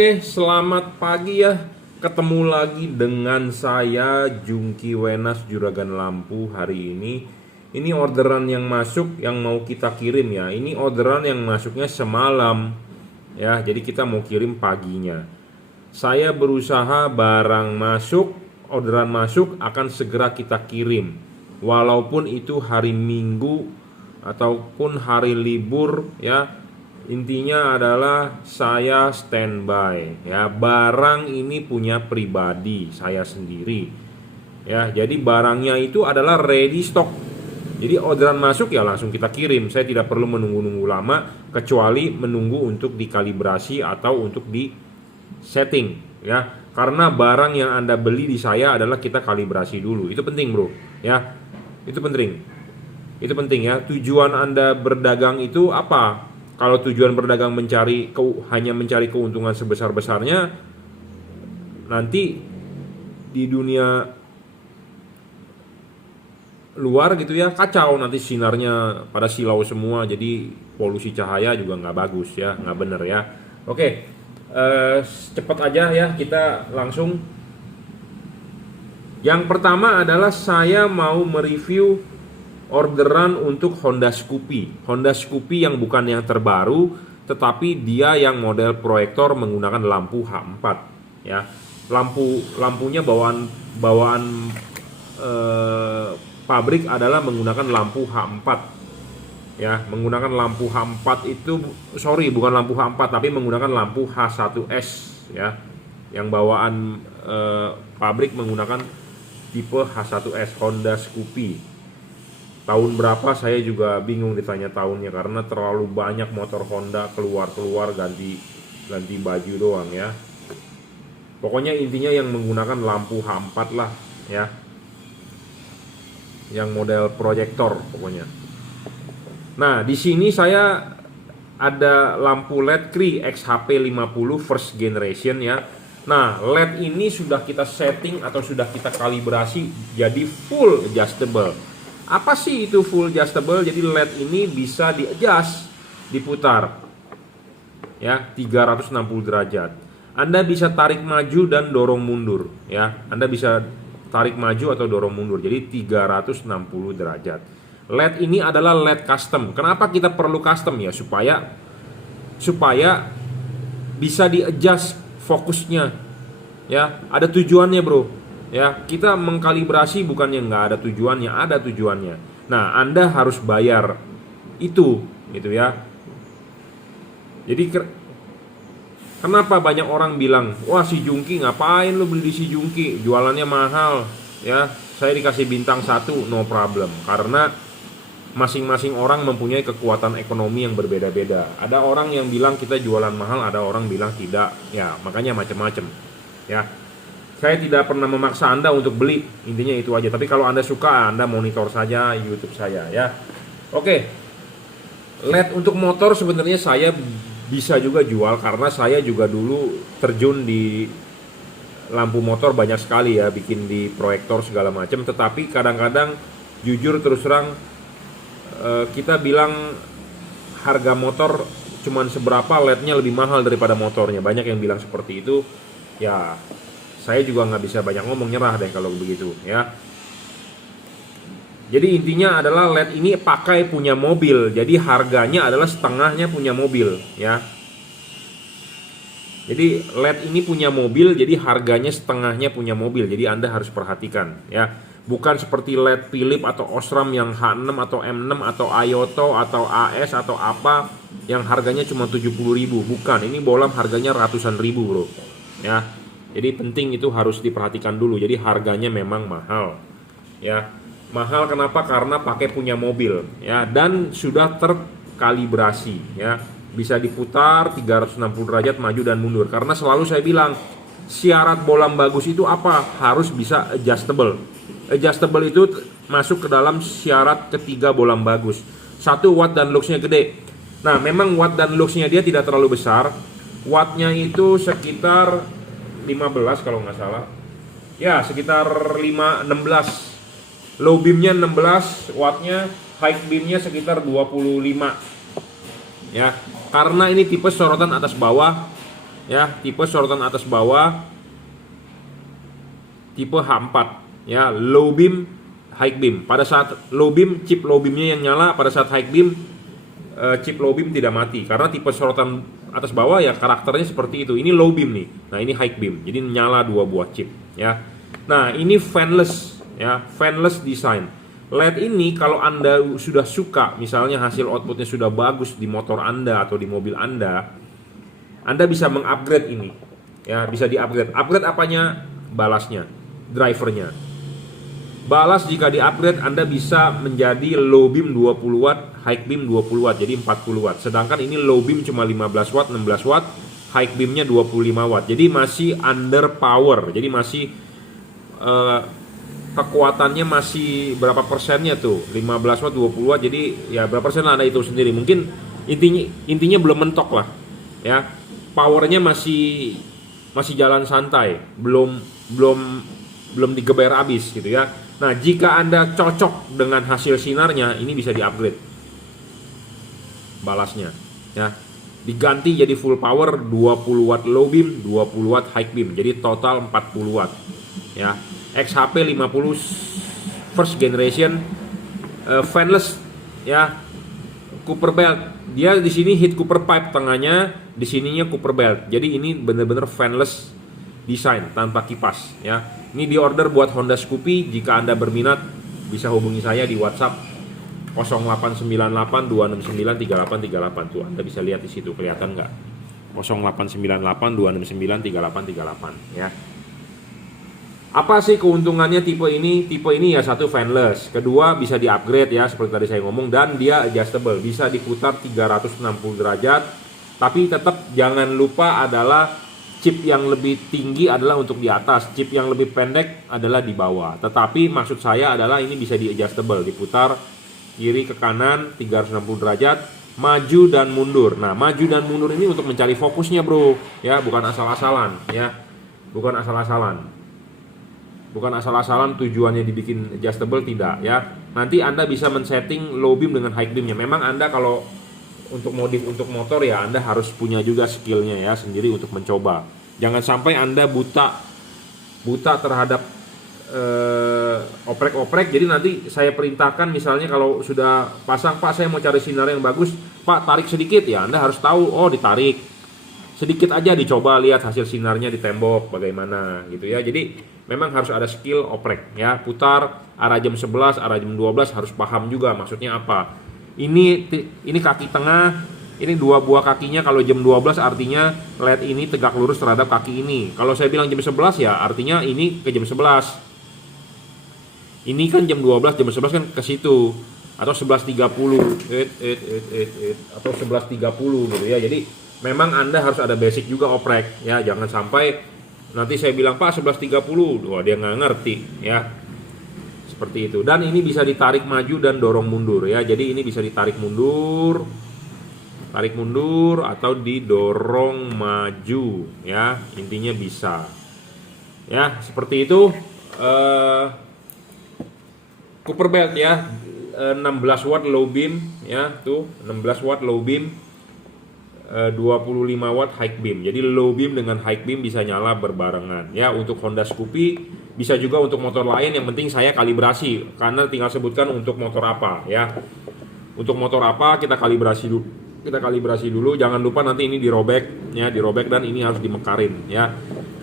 Oke, selamat pagi ya. Ketemu lagi dengan saya Jungki Wenas Juragan Lampu hari ini. Ini orderan yang masuk yang mau kita kirim ya. Ini orderan yang masuknya semalam. Ya, jadi kita mau kirim paginya. Saya berusaha barang masuk, orderan masuk akan segera kita kirim. Walaupun itu hari Minggu ataupun hari libur ya. Intinya adalah saya standby ya. Barang ini punya pribadi saya sendiri. Ya, jadi barangnya itu adalah ready stock. Jadi orderan masuk ya langsung kita kirim. Saya tidak perlu menunggu-nunggu lama kecuali menunggu untuk dikalibrasi atau untuk di setting ya. Karena barang yang Anda beli di saya adalah kita kalibrasi dulu. Itu penting, Bro. Ya. Itu penting. Itu penting ya. Tujuan Anda berdagang itu apa? Kalau tujuan berdagang hanya mencari keuntungan sebesar-besarnya, nanti di dunia luar gitu ya kacau, nanti sinarnya pada silau semua, jadi polusi cahaya juga nggak bagus ya, nggak bener ya. Oke, cepet aja ya, kita langsung. Yang pertama adalah saya mau mereview orderan untuk Honda Scoopy. Honda Scoopy yang bukan yang terbaru, tetapi dia yang model proyektor menggunakan lampu H4 ya. Lampunya bawaan pabrik adalah menggunakan lampu H4 ya. Menggunakan lampu H4 itu bukan lampu H4 tapi menggunakan lampu H1S ya. Yang bawaan pabrik menggunakan tipe H1S Honda Scoopy. Tahun berapa saya juga bingung ditanya tahunnya karena terlalu banyak motor Honda keluar ganti baju doang ya. Pokoknya intinya yang menggunakan lampu H4 lah ya. Yang model proyektor pokoknya. Nah, di sini saya ada lampu LED Cree XHP50 first generation ya. Nah, LED ini sudah kita setting atau sudah kita kalibrasi jadi full adjustable. Apa sih itu full adjustable? Jadi LED ini bisa di-adjust, diputar ya, 360 derajat. Anda bisa tarik maju dan dorong mundur ya. Anda bisa tarik maju atau dorong mundur. Jadi 360 derajat. LED ini adalah LED custom. Kenapa kita perlu custom ya? Supaya bisa di-adjust fokusnya ya. Ada tujuannya, Bro. Ya, kita mengkalibrasi bukannya nggak ada tujuannya, ada tujuannya. Nah, Anda harus bayar itu, gitu ya. Jadi kenapa banyak orang bilang, wah si Jungki ngapain lu beli di si Jungki, jualannya mahal, ya. Saya dikasih bintang 1, no problem. Karena masing-masing orang mempunyai kekuatan ekonomi yang berbeda-beda. Ada orang yang bilang kita jualan mahal, ada orang bilang tidak, ya makanya macam-macam, ya. Saya tidak pernah memaksa Anda untuk beli, intinya itu aja. Tapi kalau Anda suka, Anda monitor saja YouTube saya ya. Oke, LED untuk motor sebenarnya saya bisa juga jual karena saya juga dulu terjun di lampu motor banyak sekali ya, bikin di proyektor segala macam. Tetapi kadang-kadang jujur terus terang kita bilang harga motor cuman seberapa, LED-nya lebih mahal daripada motornya. Banyak yang bilang seperti itu ya. Saya juga nggak bisa banyak ngomong, nyerah deh kalau begitu ya. Jadi intinya adalah LED ini pakai punya mobil, jadi harganya adalah setengahnya punya mobil ya. Jadi LED ini punya mobil, jadi harganya setengahnya punya mobil. Jadi Anda harus perhatikan ya. Bukan seperti LED Philips atau Osram yang H6 atau M6 atau Ayoto atau AS atau apa yang harganya cuma 70.000. Bukan, ini bolam harganya ratusan ribu, Bro ya. Jadi penting itu harus diperhatikan dulu. Jadi harganya memang mahal ya. Mahal kenapa? Karena pakai punya mobil ya, dan sudah terkalibrasi ya. Bisa diputar 360 derajat maju dan mundur. Karena selalu saya bilang syarat bolam bagus itu apa? Harus bisa adjustable. Adjustable itu masuk ke dalam syarat ketiga bolam bagus. 1, watt dan luxnya gede. Nah, memang watt dan luxnya dia tidak terlalu besar. Wattnya itu sekitar 15 kalau nggak salah ya, sekitar 16. Low beamnya 16 wattnya, high beamnya sekitar 25 ya. Karena ini tipe sorotan atas bawah ya, tipe sorotan atas bawah, tipe H4 ya, low beam, high beam. Pada saat low beam, chip low beamnya yang nyala, pada saat high beam chip low beam tidak mati, karena tipe sorotan atas bawah ya karakternya seperti itu. Ini low beam nih, nah ini high beam, jadi nyala dua buah chip ya. Nah ini fanless ya, fanless design. LED ini kalau Anda sudah suka, misalnya hasil outputnya sudah bagus di motor Anda atau di mobil Anda bisa mengupgrade ini ya, bisa di-upgrade. Upgrade apanya? Balasnya, drivernya. Balas jika di-upgrade Anda bisa menjadi low beam 20 watt, high beam 20 watt, jadi 40 watt. Sedangkan ini low beam cuma 15 watt, 16 watt, high beamnya 25 watt. Jadi masih under power. Jadi masih kekuatannya masih berapa persennya tuh? 15 watt, 20 watt. Jadi ya berapa persen lah Anda itu sendiri. Mungkin intinya belum mentok lah. Ya. Powernya masih jalan santai, belum digeber habis gitu ya. Nah, jika Anda cocok dengan hasil sinarnya, ini bisa di-upgrade balasnya ya. Diganti jadi full power 20 watt low beam, 20 watt high beam. Jadi total 40 watt ya. XHP 50 first generation fanless ya. Cooper belt. Dia di sini heat cooper pipe tengahnya, di sininya cooper belt. Jadi ini benar-benar fanless design tanpa kipas ya. Ini di order buat Honda Scoopy. Jika Anda berminat bisa hubungi saya di WhatsApp 089826938838 tuh. Anda bisa lihat di situ, kelihatan nggak? 089826938838 ya. Apa sih keuntungannya tipe ini? Tipe ini ya, satu fanless, kedua bisa di-upgrade ya seperti tadi saya ngomong, dan dia adjustable, bisa diputar 360 derajat. Tapi tetap jangan lupa adalah chip yang lebih tinggi adalah untuk di atas, chip yang lebih pendek adalah di bawah. Tetapi maksud saya adalah ini bisa di-adjustable, diputar kiri ke kanan 360 derajat, maju dan mundur. Nah, maju dan mundur ini untuk mencari fokusnya, bro, ya, bukan asal-asalan, ya, bukan asal-asalan. Bukan asal-asalan tujuannya dibikin adjustable, tidak ya. Nanti Anda bisa men-setting low beam dengan high beamnya. Memang Anda kalau untuk modif untuk motor ya Anda harus punya juga skillnya ya sendiri untuk mencoba. Jangan sampai Anda buta terhadap oprek-oprek. Jadi nanti saya perintahkan misalnya kalau sudah pasang, Pak saya mau cari sinar yang bagus, Pak tarik sedikit ya. Anda harus tahu, oh ditarik sedikit aja, dicoba lihat hasil sinarnya di tembok bagaimana gitu ya. Jadi memang harus ada skill oprek ya, putar arah jam 11, arah jam 12 harus paham juga maksudnya apa. Ini kaki tengah, ini dua buah kakinya, kalau jam 12 artinya LED ini tegak lurus terhadap kaki ini. Kalau saya bilang jam 11 ya artinya ini ke jam 11. Ini kan jam 12, jam 11 kan ke situ. Atau 11.30 atau 11.30 gitu ya. Jadi memang Anda harus ada basic juga oprek ya, jangan sampai nanti saya bilang Pak 11.30, wah dia nggak ngerti ya. Seperti itu. Dan ini bisa ditarik maju dan dorong mundur ya. Jadi ini bisa ditarik mundur, tarik mundur atau didorong maju ya. Intinya bisa. Ya, seperti itu. Cooper belt ya. 16 watt low beam ya, tuh 16 watt low beam, 25 watt high beam. Jadi low beam dengan high beam bisa nyala berbarengan ya. Untuk Honda Scoopy bisa juga untuk motor lain, yang penting saya kalibrasi karena tinggal sebutkan untuk motor apa ya. Untuk motor apa kita kalibrasi dulu. Jangan lupa nanti ini dirobek ya, dirobek dan ini harus dimekarin ya.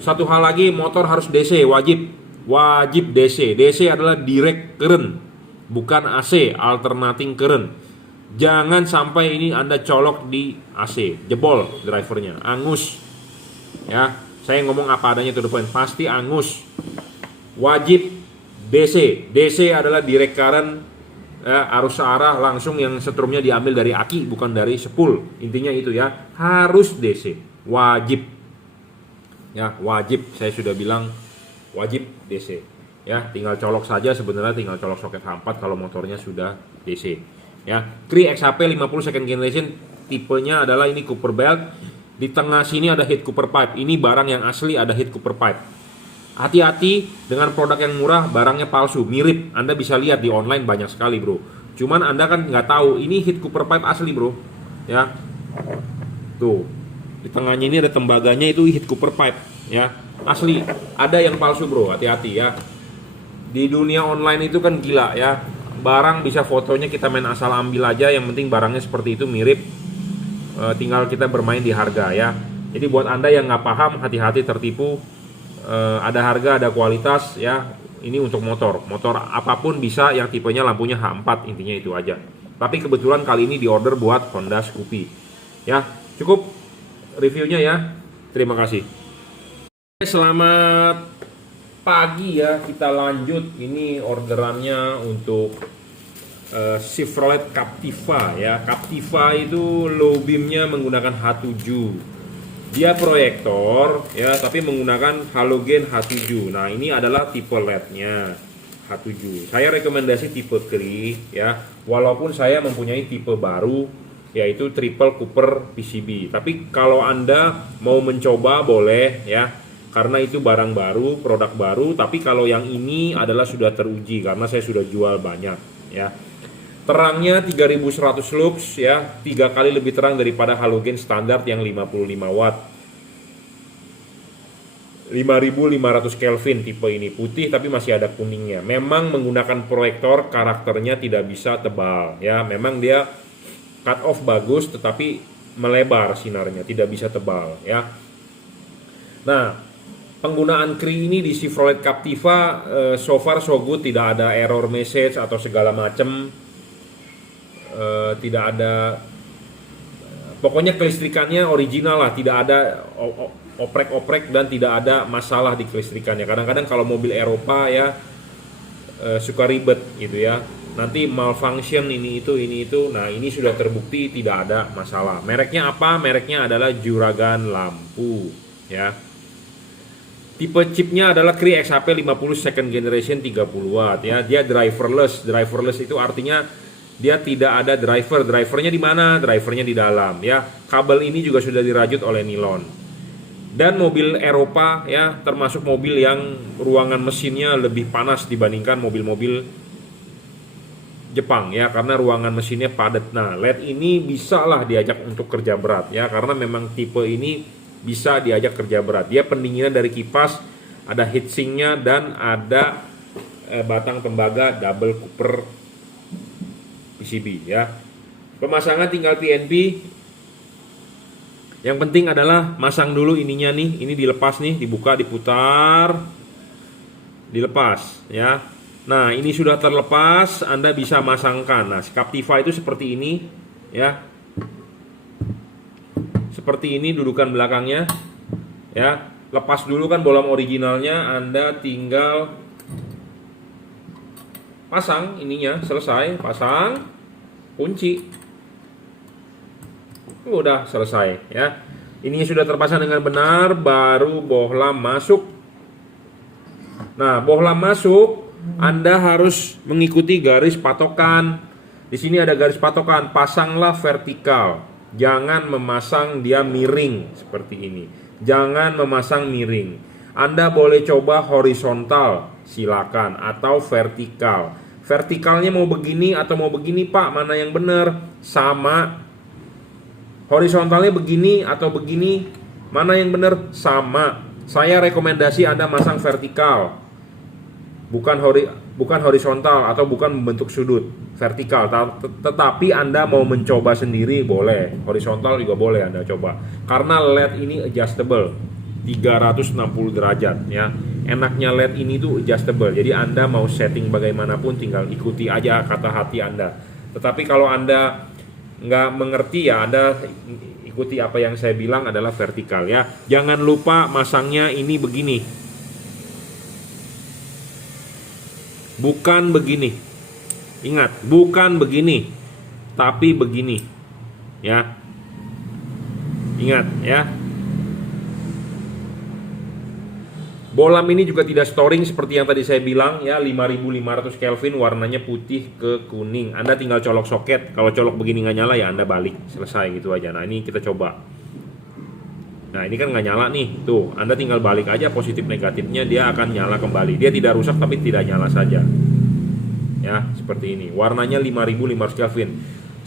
Satu hal lagi, motor harus DC, wajib DC. DC adalah direct current, bukan AC, alternating current. Jangan sampai ini Anda colok di AC, jebol drivernya, angus. Ya, saya ngomong apa adanya to the point, pasti angus. Wajib DC. DC adalah direct current, arus searah langsung yang setrumnya diambil dari aki, bukan dari spool. Intinya itu ya, harus DC, wajib. Ya, wajib. Saya sudah bilang wajib DC. Ya, tinggal colok saja, sebenarnya tinggal colok soket H4 kalau motornya sudah DC. Ya, Cree XHP 50 second generation, tipenya adalah ini Cooper belt. Di tengah sini ada heat Cooper pipe. Ini barang yang asli, ada heat Cooper pipe. Hati-hati dengan produk yang murah, barangnya palsu, mirip. Anda bisa lihat di online banyak sekali, bro. Cuman Anda kan nggak tahu ini heat Cooper pipe asli, bro. Ya, tuh. Di tengahnya ini ada tembaganya, itu heat cooper pipe ya. Asli, ada yang palsu bro, hati-hati ya. Di dunia online itu kan gila ya. Barang bisa fotonya kita main asal ambil aja, yang penting barangnya seperti itu mirip. Tinggal kita bermain di harga ya. Jadi buat Anda yang nggak paham, hati-hati tertipu. Ada harga, ada kualitas ya. Ini untuk motor apapun bisa, yang tipenya lampunya H4, intinya itu aja. Tapi kebetulan kali ini diorder buat Honda Scoopy ya. Cukup reviewnya ya, terima kasih. Selamat pagi ya, kita lanjut. Ini orderannya untuk Chevrolet Captiva ya. Captiva itu low beamnya menggunakan H7. Dia proyektor ya, tapi menggunakan halogen H7. Nah, ini adalah tipe LED-nya H7. Saya rekomendasi tipe Cree ya, walaupun saya mempunyai tipe baru yaitu triple cooper PCB. Tapi kalau Anda mau mencoba boleh ya, karena itu barang baru, produk baru. Tapi kalau yang ini adalah sudah teruji karena saya sudah jual banyak ya. Terangnya 3100 lux ya, 3 kali lebih terang daripada halogen standar yang 55 watt. 5500 Kelvin tipe ini, putih tapi masih ada kuningnya. Memang menggunakan proyektor, karakternya tidak bisa tebal ya. Memang dia cut off bagus tetapi melebar sinarnya, tidak bisa tebal ya. Nah, penggunaan Cree ini di Chevrolet Captiva so far so good, tidak ada error message atau segala macam. Tidak ada, pokoknya kelistrikannya original lah, tidak ada oprek-oprek dan tidak ada masalah di kelistrikannya. Kadang-kadang kalau mobil Eropa ya suka ribet gitu ya, nanti malfunction ini itu. Nah, ini sudah terbukti tidak ada masalah. Mereknya apa? Mereknya adalah Juragan lampu ya. Tipe chipnya adalah Cree XHP 50 second generation 30 watt ya. Dia driverless. Driverless itu artinya dia tidak ada drivernya di mana? Drivernya di dalam ya. Kabel ini juga sudah dirajut oleh nilon. Dan mobil Eropa ya, termasuk mobil yang ruangan mesinnya lebih panas dibandingkan mobil-mobil Jepang ya, karena ruangan mesinnya padat. Nah, LED ini bisa lah diajak untuk kerja berat ya, karena memang tipe ini bisa diajak kerja berat. Dia pendinginan dari kipas, ada heatsinknya, dan ada batang tembaga double cooper PCB ya. Pemasangan tinggal PNP. Yang penting adalah masang dulu ininya nih, ini dilepas nih, dibuka, diputar, dilepas ya. Nah, ini sudah terlepas, Anda bisa masangkan. Nah, Captiva itu seperti ini ya. Seperti ini dudukan belakangnya ya. Lepas dulu kan bolam originalnya, Anda tinggal pasang ininya, selesai, pasang, kunci, udah selesai ya. Ini sudah terpasang dengan benar, baru bohlam masuk. Nah, bohlam masuk, Anda harus mengikuti garis patokan. Di sini ada garis patokan, pasanglah vertikal, jangan memasang dia miring seperti ini. Jangan memasang miring. Anda boleh coba horizontal, silakan, atau vertikal. Vertikalnya mau begini atau mau begini, Pak, mana yang benar? Sama. Horizontalnya begini atau begini, mana yang benar? Sama. Saya rekomendasi Anda masang vertikal, bukan horizontal atau bukan membentuk sudut. Vertikal. Tetapi Anda mau mencoba sendiri boleh, horizontal juga boleh Anda coba. Karena LED ini adjustable 360 derajat ya. Enaknya LED ini tuh adjustable. Jadi Anda mau setting bagaimanapun tinggal ikuti aja kata hati Anda. Tetapi kalau Anda nggak mengerti ya, Anda ikuti apa yang saya bilang adalah vertikal ya. Jangan lupa masangnya ini begini, bukan begini. Ingat, bukan begini, tapi begini ya. Ingat ya. Bolam ini juga tidak storing seperti yang tadi saya bilang ya, 5500 Kelvin, warnanya putih ke kuning. Anda tinggal colok soket. Kalau colok begini nggak nyala ya Anda balik, selesai gitu aja. Nah, ini kita coba. Nah, ini kan nggak nyala nih. Tuh, Anda tinggal balik aja positif negatifnya, dia akan nyala kembali. Dia tidak rusak tapi tidak nyala saja. Ya, seperti ini. Warnanya 5500 Kelvin.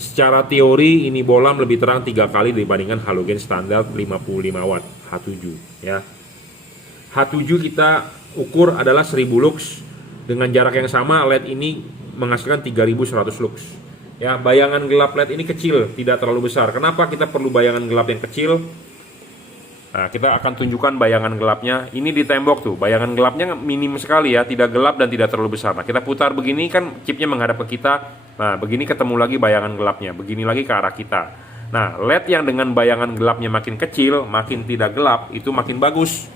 Secara teori ini bolam lebih terang 3 kali dibandingkan halogen standar 55 watt H7 ya. H7 kita ukur adalah 1000 lux. Dengan jarak yang sama LED ini menghasilkan 3100 lux. Ya, bayangan gelap LED ini kecil, tidak terlalu besar. Kenapa kita perlu bayangan gelap yang kecil? Nah, kita akan tunjukkan bayangan gelapnya. Ini di tembok tuh, bayangan gelapnya minim sekali ya, tidak gelap dan tidak terlalu besar. Nah, kita putar begini kan chipnya menghadap ke kita. Nah, begini ketemu lagi bayangan gelapnya, begini lagi ke arah kita. Nah, LED yang dengan bayangan gelapnya makin kecil, makin tidak gelap, itu makin bagus.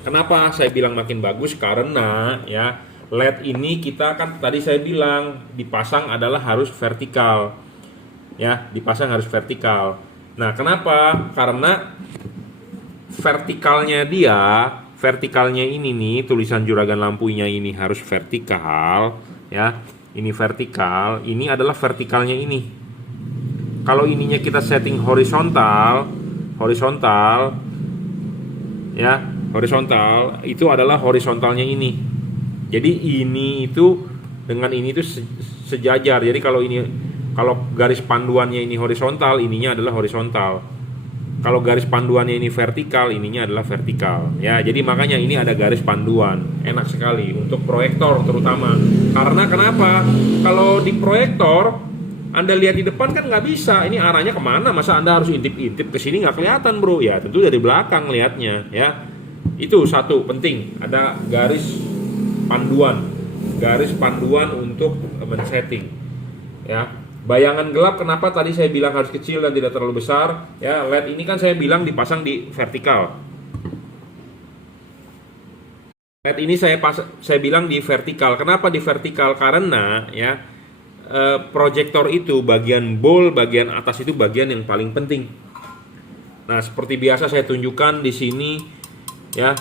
Kenapa saya bilang makin bagus? Karena ya LED ini kita kan tadi saya bilang dipasang adalah harus vertikal. Ya, dipasang harus vertikal. Nah, kenapa? Karena vertikalnya ini nih, tulisan juragan lampunya ini harus vertikal, ya. Ini vertikal, ini adalah vertikalnya ini. Kalau ininya kita setting horizontal, ya, horizontal itu adalah horizontalnya ini. Jadi ini itu dengan ini itu sejajar. Jadi kalau garis panduannya ini horizontal, ininya adalah horizontal. Kalau garis panduannya ini vertikal, ininya adalah vertikal. Ya, jadi makanya ini ada garis panduan. Enak sekali untuk proyektor terutama. Karena kenapa? Kalau di proyektor Anda lihat di depan kan nggak bisa. Ini arahnya kemana? Masa Anda harus intip-intip ke sini nggak kelihatan, bro? Ya tentu dari belakang lihatnya. Ya, itu satu penting. Ada garis panduan untuk men-setting. Ya. Bayangan gelap kenapa tadi saya bilang harus kecil dan tidak terlalu besar? Ya, LED ini kan saya bilang dipasang di vertikal. LED ini saya bilang di vertikal. Kenapa di vertikal? Karena ya proyektor itu bagian bowl bagian atas itu bagian yang paling penting. Nah, seperti biasa saya tunjukkan di sini ya.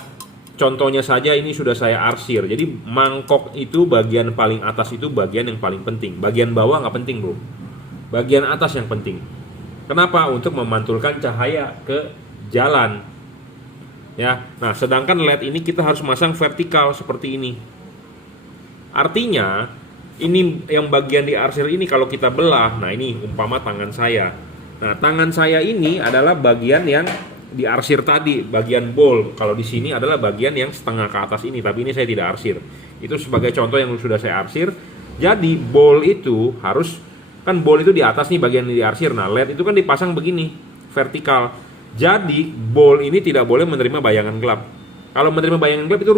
Contohnya saja ini sudah saya arsir. Jadi mangkok itu bagian paling atas itu bagian yang paling penting. Bagian bawah nggak penting, bro. Bagian atas yang penting. Kenapa? Untuk memantulkan cahaya ke jalan. Ya. Nah, sedangkan LED ini kita harus masang vertikal seperti ini. Artinya ini yang bagian di arsir ini kalau kita belah, nah ini umpama tangan saya. Nah, tangan saya ini adalah bagian yang di arsir tadi, bagian bowl. Kalau di sini adalah bagian yang setengah ke atas ini, tapi ini saya tidak arsir. Itu sebagai contoh yang sudah saya arsir. Jadi bowl itu harus, kan bowl itu di atas nih bagian yang di arsir. Nah, LED itu kan dipasang begini, vertikal. Jadi bowl ini tidak boleh menerima bayangan gelap. Kalau menerima bayangan gelap itu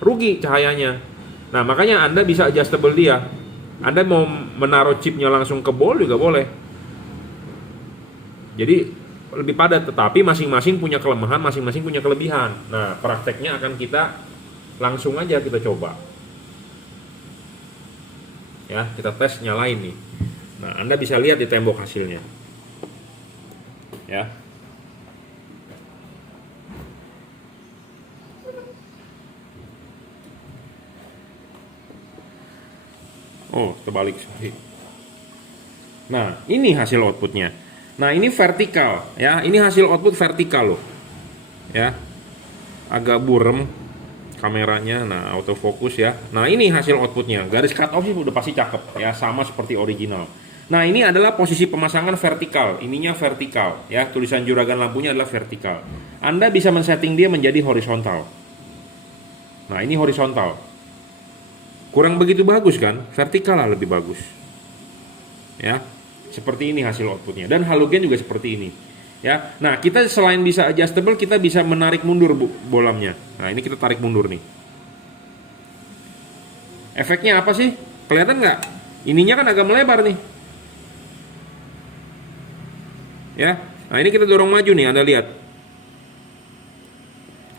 rugi cahayanya. Nah, makanya Anda bisa adjustable dia. Anda mau menaruh chipnya langsung ke bowl juga boleh. Jadi lebih padat, tetapi masing-masing punya kelemahan, masing-masing punya kelebihan. Nah, prakteknya akan kita langsung aja kita coba. Ya, kita tes nyalain nih. Nah, Anda bisa lihat di tembok hasilnya. Ya. Oh, terbalik. Nah, ini hasil outputnya. Nah, ini vertikal ya. Ini hasil output vertikal loh. Ya. Agak burem kameranya. Nah, autofocus ya. Nah, ini hasil outputnya. Garis cut off sih udah pasti cakep ya, sama seperti original. Nah, ini adalah posisi pemasangan vertikal. Ininya vertikal ya. Tulisan juragan lampunya adalah vertikal. Anda bisa men-setting dia menjadi horizontal. Nah, ini horizontal. Kurang begitu bagus kan? Vertikal lah lebih bagus. Ya. Seperti ini hasil outputnya. Dan halogen juga seperti ini. Ya. Nah, kita selain bisa adjustable, kita bisa menarik mundur bolamnya. Nah, ini kita tarik mundur nih. Efeknya apa sih? Kelihatan nggak? Ininya kan agak melebar nih. Ya. Nah, ini kita dorong maju nih, Anda lihat.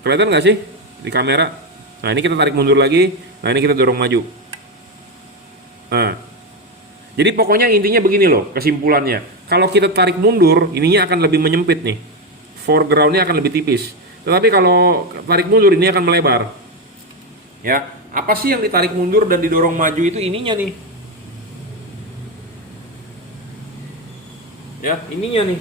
Kelihatan nggak sih di kamera? Nah, ini kita tarik mundur lagi. Nah, ini kita dorong maju. Nah, jadi pokoknya intinya begini loh, kesimpulannya. Kalau kita tarik mundur, ininya akan lebih menyempit nih. Foregroundnya akan lebih tipis. Tetapi kalau tarik mundur, ini akan melebar. Ya, apa sih yang ditarik mundur dan didorong maju itu ininya nih. Ya, ininya nih.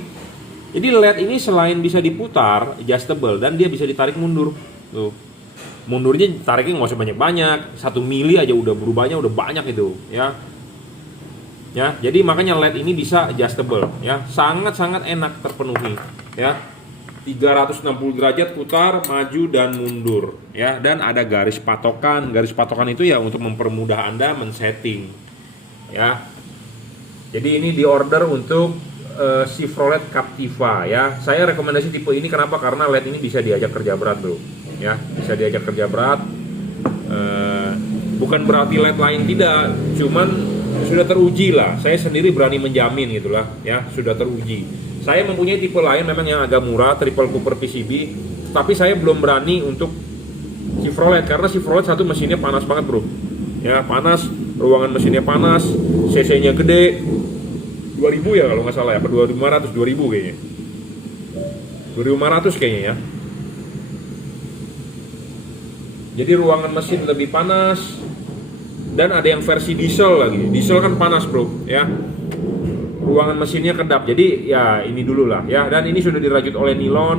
Jadi LED ini selain bisa diputar, adjustable, dan dia bisa ditarik mundur. Tuh. Mundurnya tariknya nggak usah banyak-banyak, 1 mili aja udah berubahnya udah banyak itu, ya. Ya, jadi makanya LED ini bisa adjustable ya, sangat-sangat enak terpenuhi ya. 360 derajat putar, maju dan mundur ya, dan ada garis patokan. Garis patokan itu ya untuk mempermudah Anda men-setting ya. Jadi ini diorder untuk Chevrolet Captiva ya. Saya rekomendasi tipe ini kenapa? Karena LED ini bisa diajak kerja berat, bro ya, bisa diajak kerja berat. Bukan berarti LED lain tidak, cuman sudah teruji lah. Saya sendiri berani menjamin gitulah ya, sudah teruji. Saya mempunyai tipe lain memang yang agak murah, triple Cooper PCB, tapi saya belum berani untuk Chevrolet karena Chevrolet satu mesinnya panas banget, bro ya, panas, ruangan mesinnya panas, cc-nya gede, 2000 ya kalau nggak salah ya, apa 2500, 2000 kayaknya, 2500 kayaknya ya. Jadi ruangan mesin lebih panas, dan ada yang versi diesel lagi. Diesel kan panas, bro ya. Ruangan mesinnya kedap. Jadi ya ini dulu lah ya. Dan ini sudah dirajut oleh nilon,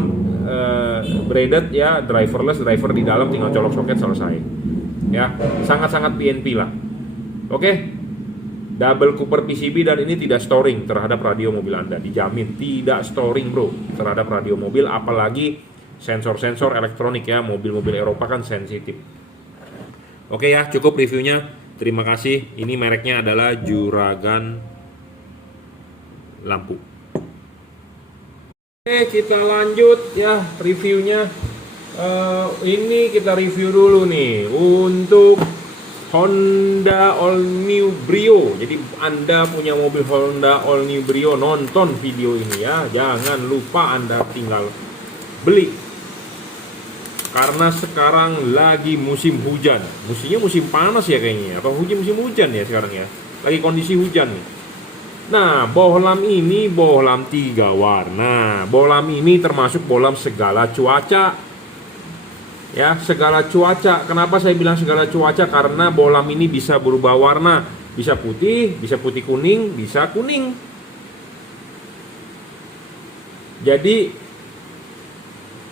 braided ya, driverless, driver di dalam tinggal colok soket selesai. Ya, sangat-sangat PNP lah. Oke. Double Cooper PCB dan ini tidak storing terhadap radio mobil Anda, dijamin tidak storing, bro, terhadap radio mobil, apalagi sensor-sensor elektronik ya, mobil-mobil Eropa kan sensitif. Oke ya, cukup reviewnya. Terima kasih. Ini mereknya adalah Juragan Lampu. Oke, kita lanjut ya reviewnya. Ini kita review dulu nih untuk Honda All New Brio. Jadi Anda punya mobil Honda All New Brio, nonton video ini ya. Jangan lupa Anda tinggal beli. Karena sekarang lagi musim hujan. Musimnya musim panas ya kayaknya. Atau musim hujan ya sekarang ya. Lagi kondisi hujan nih. Nah, bohlam ini bohlam 3 warna. Bohlam ini termasuk bohlam segala cuaca. Ya, segala cuaca. Kenapa saya bilang segala cuaca? Karena bohlam ini bisa berubah warna. Bisa putih kuning, bisa kuning. Jadi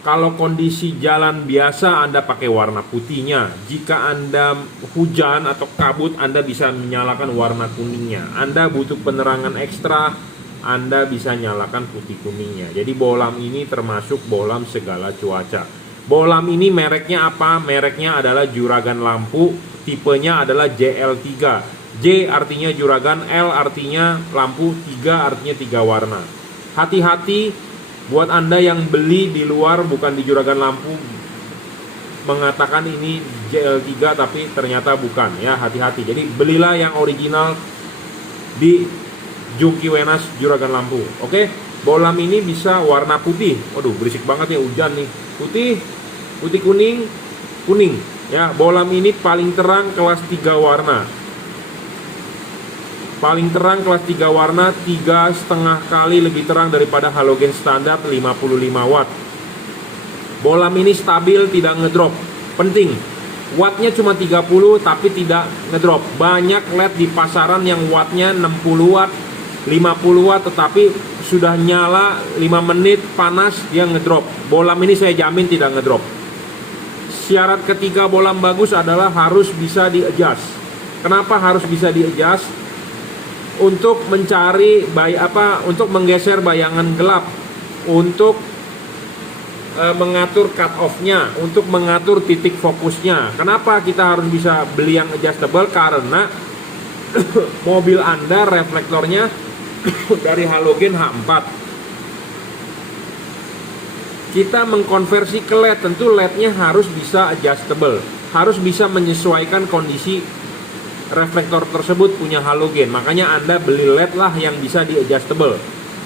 kalau kondisi jalan biasa Anda pakai warna putihnya. Jika Anda hujan atau kabut, Anda bisa menyalakan warna kuningnya. Anda butuh penerangan ekstra, Anda bisa nyalakan putih kuningnya. Jadi bohlam ini termasuk bohlam segala cuaca. Bohlam ini mereknya apa? Mereknya adalah Juragan Lampu. Tipenya adalah JL3. J artinya Juragan, L artinya lampu, 3 artinya 3 warna. Hati-hati buat Anda yang beli di luar, bukan di Juragan Lampu, mengatakan ini JL3 tapi ternyata bukan ya, hati-hati. Jadi belilah yang original di Jungki Wenas Juragan Lampu. Oke, bohlam ini bisa warna putih. Waduh, berisik banget ya, hujan nih. Putih kuning, kuning ya. Bohlam ini paling terang kelas 3 warna. Paling terang kelas 3 warna, 3,5 kali lebih terang daripada halogen standar 55 watt. Bohlam ini stabil, tidak ngedrop. Penting, wattnya cuma 30 tapi tidak ngedrop. Banyak LED di pasaran yang wattnya 60 watt, 50 watt, tetapi sudah nyala 5 menit panas dia ngedrop. Bohlam ini saya jamin tidak ngedrop. Syarat ketiga bohlam bagus adalah harus bisa di-adjust. Kenapa harus bisa di-adjust? Untuk mencari untuk menggeser bayangan gelap, untuk mengatur cut off-nya, untuk mengatur titik fokusnya. Kenapa kita harus bisa beli yang adjustable? Karena mobil Anda reflektornya dari halogen H4. Kita mengkonversi ke LED, tentu LED-nya harus bisa adjustable, harus bisa menyesuaikan kondisi reflektor tersebut punya halogen. Makanya Anda beli LED lah yang bisa di adjustable.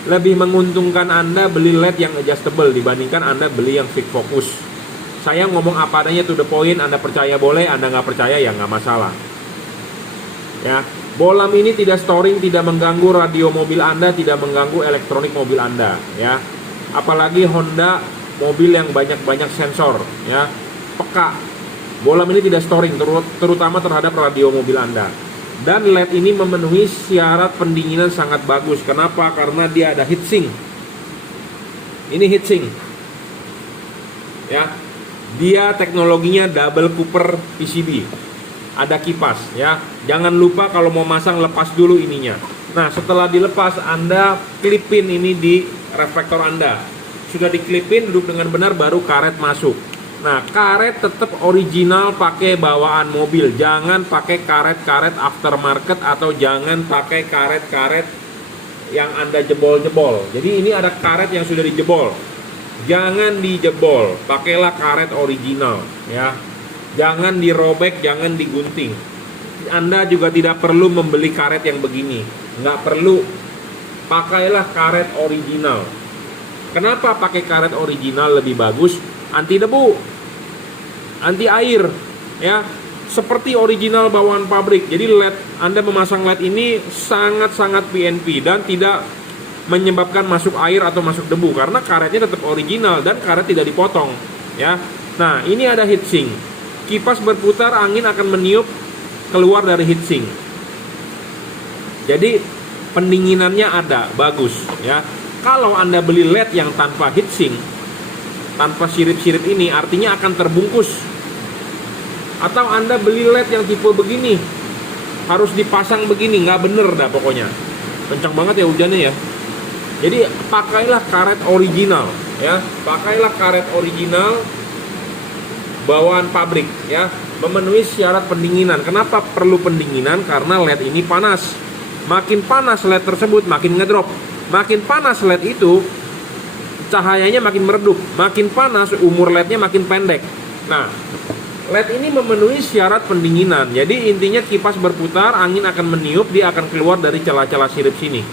Lebih menguntungkan Anda beli LED yang adjustable dibandingkan Anda beli yang fixed focus. Saya ngomong apa adanya, to the point. Anda percaya boleh, Anda nggak percaya ya nggak masalah ya. Bohlam ini tidak storing, tidak mengganggu radio mobil Anda, tidak mengganggu elektronik mobil Anda ya. Apalagi Honda, mobil yang banyak sensor ya, peka. Bohlam ini tidak storing, terutama terhadap radio mobil Anda. Dan LED ini memenuhi syarat pendinginan sangat bagus. Kenapa? Karena dia ada heatsink. Ini heatsink ya. Dia teknologinya double Cooper PCB. Ada kipas ya. Jangan lupa kalau mau masang lepas dulu ininya. Nah, setelah dilepas, Anda klipin ini di reflektor Anda. Sudah diklipin, duduk dengan benar, baru karet masuk. Nah, karet tetap original pakai bawaan mobil. Jangan pakai karet-karet aftermarket atau jangan pakai karet-karet yang Anda jebol-jebol. Jadi ini ada karet yang sudah dijebol. Jangan dijebol, pakailah karet original ya. Jangan dirobek, jangan digunting. Anda juga tidak perlu membeli karet yang begini. Nggak perlu. Pakailah karet original. Kenapa pakai karet original lebih bagus? Anti debu, anti air ya. Seperti original bawaan pabrik. Jadi LED, Anda memasang LED ini sangat-sangat PNP dan tidak menyebabkan masuk air atau masuk debu karena karetnya tetap original dan karet tidak dipotong ya. Nah, ini ada heatsink. Kipas berputar, angin akan meniup keluar dari heatsink. Jadi pendinginannya ada, bagus ya. Kalau Anda beli LED yang tanpa heatsink, tanpa sirip-sirip ini, artinya akan terbungkus. Atau Anda beli LED yang tipe begini, harus dipasang begini, nggak bener dah pokoknya. Kencang banget ya hujannya ya. Jadi pakailah karet original ya, pakailah karet original bawaan pabrik ya, memenuhi syarat pendinginan. Kenapa perlu pendinginan? Karena LED ini panas. Makin panas LED tersebut makin ngedrop. Makin panas LED itu cahayanya makin meredup. Makin panas umur LED-nya makin pendek. Nah, LED ini memenuhi syarat pendinginan. Jadi intinya kipas berputar, angin akan meniup, dia akan keluar dari celah-celah sirip sini.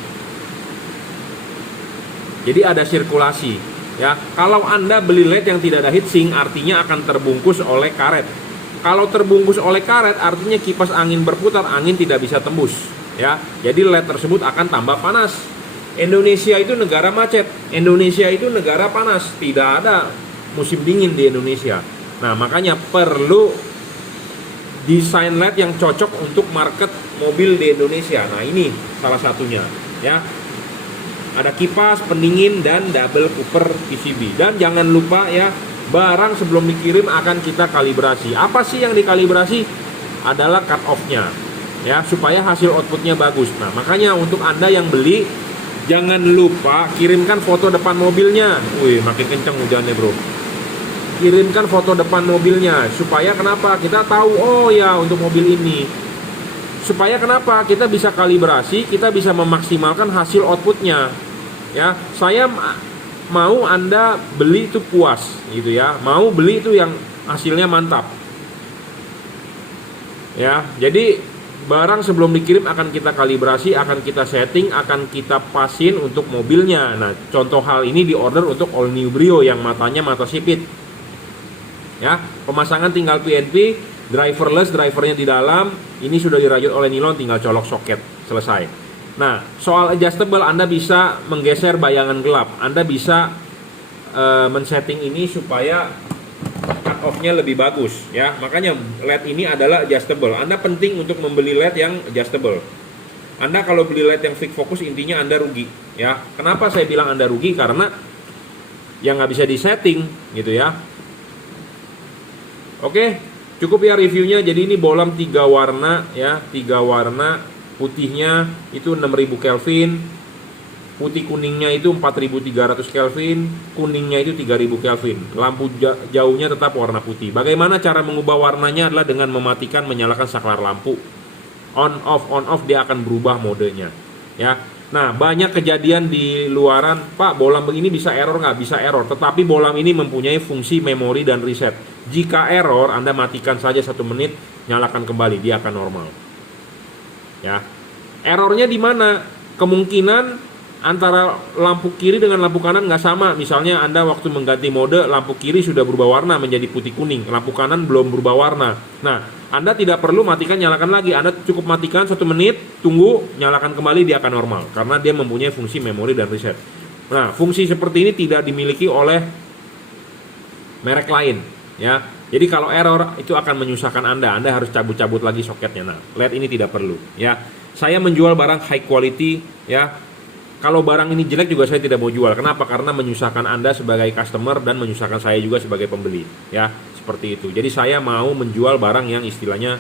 Jadi ada sirkulasi ya. Kalau Anda beli LED yang tidak ada heatsink, artinya akan terbungkus oleh karet. Kalau terbungkus oleh karet, artinya kipas angin berputar, angin tidak bisa tembus ya. Jadi LED tersebut akan tambah panas. Indonesia itu negara macet. Indonesia itu negara panas. Tidak ada musim dingin di Indonesia. Nah, makanya perlu desain LED yang cocok untuk market mobil di Indonesia. Nah, ini salah satunya ya. Ada kipas, pendingin, dan double cooper PCB. Dan jangan lupa ya, barang sebelum dikirim akan kita kalibrasi. Apa sih yang dikalibrasi? Adalah cut off-nya ya, supaya hasil outputnya bagus. Nah, makanya untuk Anda yang beli, jangan lupa kirimkan foto depan mobilnya. Wih, makin kenceng hujannya bro. Kirimkan foto depan mobilnya supaya kenapa? Kita tahu, oh ya untuk mobil ini. Supaya kenapa? Kita bisa kalibrasi, kita bisa memaksimalkan hasil outputnya. Ya, saya mau Anda beli itu puas gitu ya. Mau beli itu yang hasilnya mantap. Ya, jadi barang sebelum dikirim akan kita kalibrasi, akan kita setting, akan kita pasin untuk mobilnya. Nah, contoh hal ini diorder untuk All New Brio yang matanya mata sipit. Ya, pemasangan tinggal PNP, driverless, drivernya di dalam. Ini sudah dirajut oleh nilon, tinggal colok soket, selesai. Nah, soal adjustable, Anda bisa menggeser bayangan gelap. Anda bisa men-setting ini supaya cut off-nya lebih bagus ya. Makanya LED ini adalah adjustable. Anda penting untuk membeli LED yang adjustable. Anda kalau beli LED yang fix fokus, intinya Anda rugi ya. Kenapa saya bilang Anda rugi? Karena yang nggak bisa disetting gitu ya. Oke, cukup ya reviewnya. Jadi ini bolam 3 warna ya, 3 warna. Putihnya itu 6000 Kelvin, putih kuningnya itu 4300 Kelvin, kuningnya itu 3000 Kelvin. Lampu jauhnya tetap warna putih. Bagaimana cara mengubah warnanya? Adalah dengan mematikan, menyalakan saklar lampu. On off dia akan berubah modenya ya. Nah, banyak kejadian di luaran, Pak, bolam begini bisa error nggak? Bisa error, tetapi bolam ini mempunyai fungsi memori dan reset. Jika error, Anda matikan saja 1 menit, nyalakan kembali, dia akan normal. Ya, errornya di mana? Kemungkinan antara lampu kiri dengan lampu kanan nggak sama. Misalnya Anda waktu mengganti mode, lampu kiri sudah berubah warna menjadi putih kuning, lampu kanan belum berubah warna. Nah, Anda tidak perlu matikan, nyalakan lagi. Anda cukup matikan 1 menit, tunggu, nyalakan kembali, dia akan normal karena dia mempunyai fungsi memori dan reset. Nah, fungsi seperti ini tidak dimiliki oleh merek lain ya. Jadi kalau error itu akan menyusahkan Anda harus cabut-cabut lagi soketnya. Nah, LED ini tidak perlu ya. Saya menjual barang high quality ya. Kalau barang ini jelek juga saya tidak mau jual. Kenapa? Karena menyusahkan Anda sebagai customer dan menyusahkan saya juga sebagai pembeli ya. Seperti itu. Jadi saya mau menjual barang yang istilahnya